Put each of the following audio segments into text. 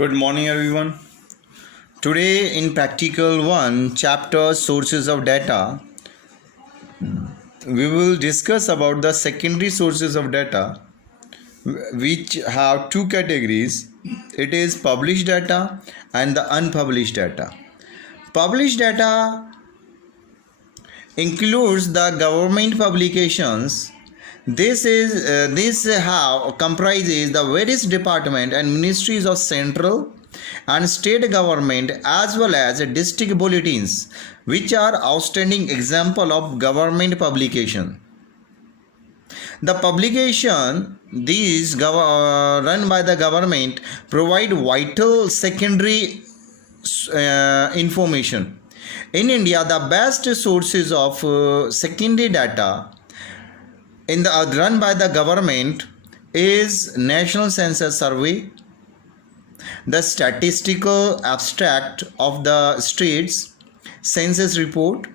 Good morning, everyone. Today, in Practical 1, Chapter Sources of Data, we will discuss about the secondary sources of data, which have two categories. It is published data and the unpublished data. Published data includes the government publications. This how comprises the various department and ministries of central and state government as well as district bulletins, which are outstanding example of government publication. The publication these run by the government provide vital secondary information. In India, the best sources of secondary data run by the government is National Census Survey, the statistical abstract of the states, census report,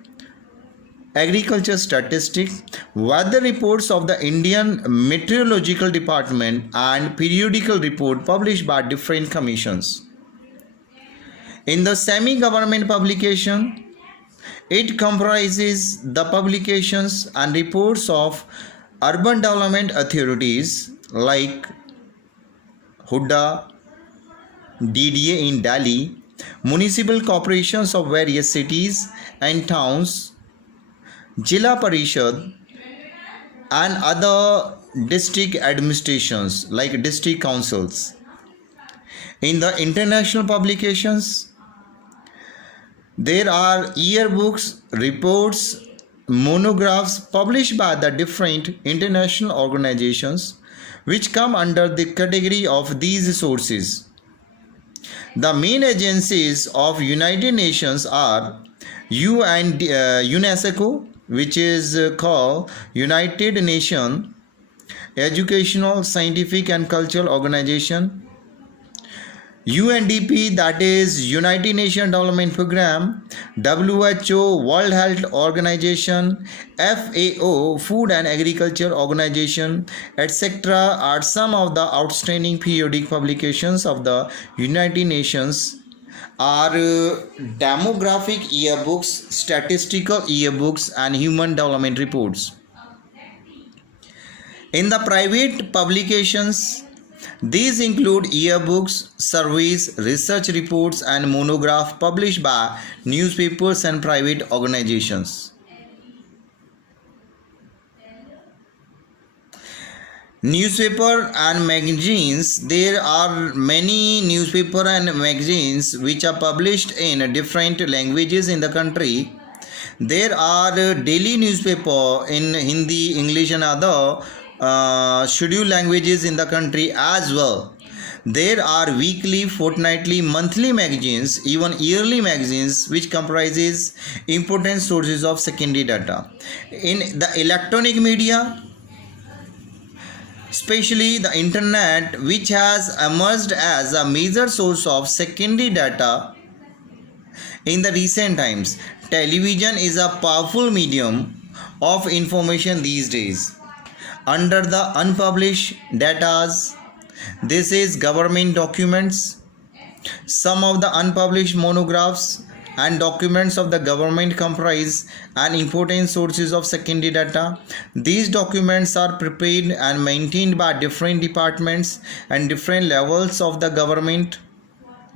agriculture statistics, weather reports of the Indian Meteorological Department, and periodical report published by different commissions. In the semi-government publication, it comprises the publications and reports of urban development authorities like Hooda, DDA in Delhi, municipal corporations of various cities and towns, Jilla Parishad, and other district administrations like district councils. In the international publications, there are yearbooks, reports, monographs published by the different international organizations which come under the category of these sources. The main agencies of United Nations are UNESCO, which is called United Nations Educational, Scientific and Cultural Organization, UNDP, that is United Nations Development Programme, WHO, World Health Organization, FAO, Food and Agriculture Organization, etc. are some of the outstanding periodic publications of the United Nations. Are demographic yearbooks, statistical yearbooks, and human development reports. In the private publications, these include yearbooks, surveys, research reports, and monographs published by newspapers and private organizations. Newspaper and magazines. There are many newspaper and magazines which are published in different languages in the country. There are daily newspaper in Hindi, English and other scheduled languages in the country as well. There are weekly, fortnightly, monthly magazines, even yearly magazines, which comprises important sources of secondary data. In the electronic media, especially the internet, which has emerged as a major source of secondary data in the recent times. Television is a powerful medium of information these days. Under the unpublished data, this is government documents. Some of the unpublished monographs and documents of the government comprise an important sources of secondary data. These documents are prepared and maintained by different departments and different levels of the government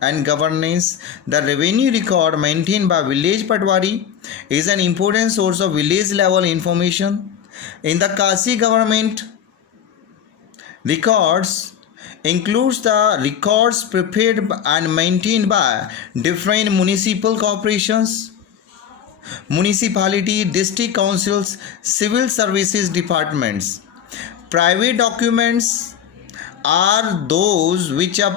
and governance. The revenue record maintained by village patwari is an important source of village level information. In the Kasi government, records includes the records prepared and maintained by different municipal corporations, municipality, district councils, civil services departments. Private documents are those which are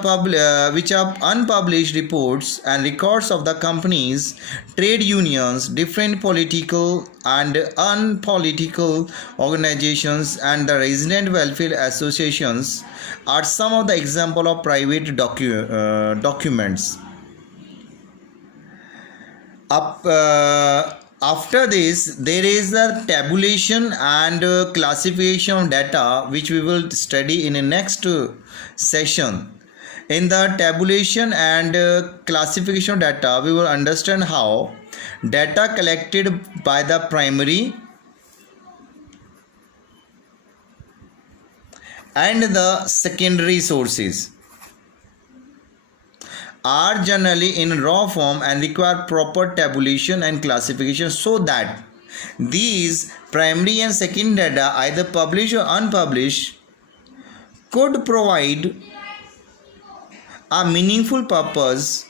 unpublished reports and records of the companies, trade unions, different political and unpolitical organizations, and the resident welfare associations are some of the example of private documents. After this, there is a tabulation and classification of data, which we will study in the next session. In the tabulation and classification of data, we will understand how data collected by the primary and the secondary sources are generally in raw form and require proper tabulation and classification so that these primary and secondary data, either published or unpublished, could provide a meaningful purpose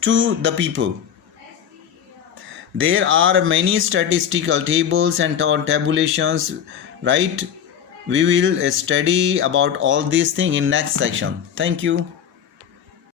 to the people. There are many statistical tables and tabulations, right? We will study about all these things in next section. Thank you.